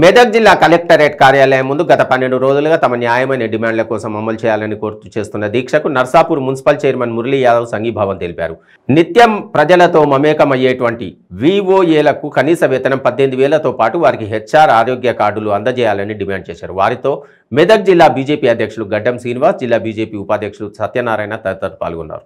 మెదక్ జిల్లా కలెక్టరేట్ కార్యాలయం ముందు గత 12 రోజులుగా తమ న్యాయమైన డిమాండ్ల కోసం అమలు చేయాలని కోరుతూ చేస్తున్న దీక్షకు నర్సాపూర్ మున్సిపల్ చైర్మన్ మురళీ యాదవ్ సంఘీభావం తెలిపారు. నిత్యం ప్రజలతో మమేకమయ్యేటువంటి విఓఏలకు కనీస వేతనం 18,000తో పాటు వారికి హెచ్ఆర్ ఆరోగ్య కార్డులు అందజేయాలని డిమాండ్ చేశారు. వారితో మెదక్ జిల్లా బీజేపీ అధ్యక్షులు గడ్డం శ్రీనివాస్, జిల్లా బీజేపీ ఉపాధ్యక్షులు సత్యనారాయణ తదితరులు పాల్గొన్నారు.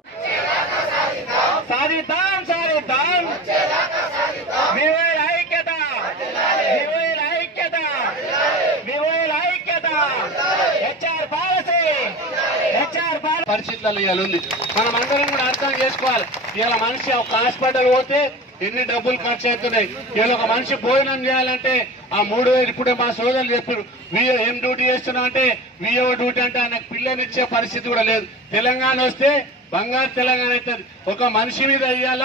పరిస్థితులలో ఇవాళ ఉంది. మనం అందరం కూడా అర్థం చేసుకోవాలి. ఇవాళ మనిషి ఒక హాస్పిటల్ పోతే ఎన్ని డబ్బులు ఖర్చు అవుతున్నాయి. ఇవాళ ఒక మనిషి భోజనం చేయాలంటే ఆ 3,000. ఇప్పుడే మా సోదరులు చెప్పారు, ఏం డ్యూటీ చేస్తున్నా అంటే విఓ డ్యూటీ అంటే ఆయనకు పిల్లనిచ్చే పరిస్థితి కూడా లేదు. తెలంగాణ వస్తే బంగారు తెలంగాణ అవుతుంది. ఒక మనిషి మీద ఇవాళ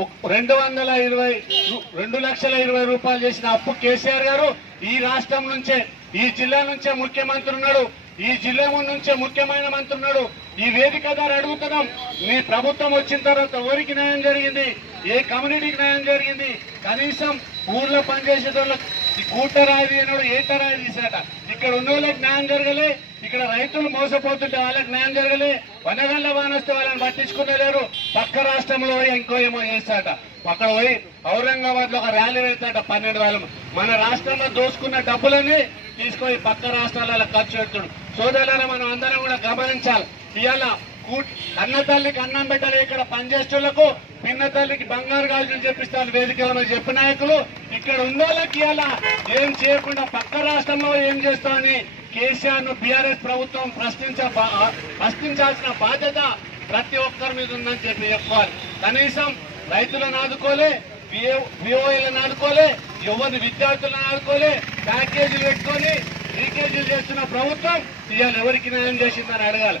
2,20,000 రూపాయలు చేసిన అప్పు కేసీఆర్ గారు ఈ రాష్ట్రం నుంచే, ఈ జిల్లా నుంచే ముఖ్యమంత్రి ఉన్నాడు, ఈ జిల్లా నుంచే ముఖ్యమైన మంత్రి ఉన్నాడు. ఈ వేదిక ద్వారా అడుగుతున్నాం, మీ ప్రభుత్వం వచ్చిన తర్వాత ఎవరికి న్యాయం జరిగింది, ఏ కమ్యూనిటీకి న్యాయం జరిగింది? కనీసం ఊర్లో పనిచేసే వాళ్ళకి కూటరాయి అన్నాడు, ఏటరాయి తీసాట. ఇక్కడ ఉన్న వాళ్ళకి న్యాయం జరగలే, ఇక్కడ రైతులు మోసపోతుంటే వాళ్ళకి న్యాయం జరగలే, వనగల్ల వానొస్తే వాళ్ళని పట్టించుకునేలేరు. పక్క రాష్ట్రంలో ఇంకో ఏమో చేస్తాట. అక్కడ పోయి ఔరంగాబాద్ లో ఒక ర్యాలీ పెడతాట 12,000. మన రాష్ట్రంలో దోసుకున్న డబ్బులన్నీ తీసుకొని పక్క రాష్ట్రాలలో ఖర్చు పెడుతుడు. సోదరులను మనం అందరం కూడా గమనించాలి. ఇవాళ కన్న తల్లికి అన్నం పెట్టలే, ఇక్కడ పనిచేసేళ్లకు పిన్న తల్లికి బంగారు గాజులు చెప్పిస్తారు వేదికలను చెప్పిన నాయకులు. ఇక్కడ ఉన్న వాళ్ళకి ఇవాళ ఏం చేయకుండా పక్క రాష్ట్రంలో ఏం చేస్తామని కేసీఆర్ ను బీఆర్ఎస్ ప్రభుత్వం ప్రశ్నించాల్సిన బాధ్యత ప్రతి ఒక్కరి మీద ఉందని చెప్పుకోవాలి. కనీసం రైతులను ఆదుకోలే, విఓఏలను ఆదుకోలే, ఎవరిని విద్యార్థులను ఆదుకోలే, ప్యాకేజీలు పెట్టుకొని లీకేజీలు చేస్తున్న ప్రభుత్వం ఇవాళ ఎవరికి న్యాయం చేసిందని అడగాలి.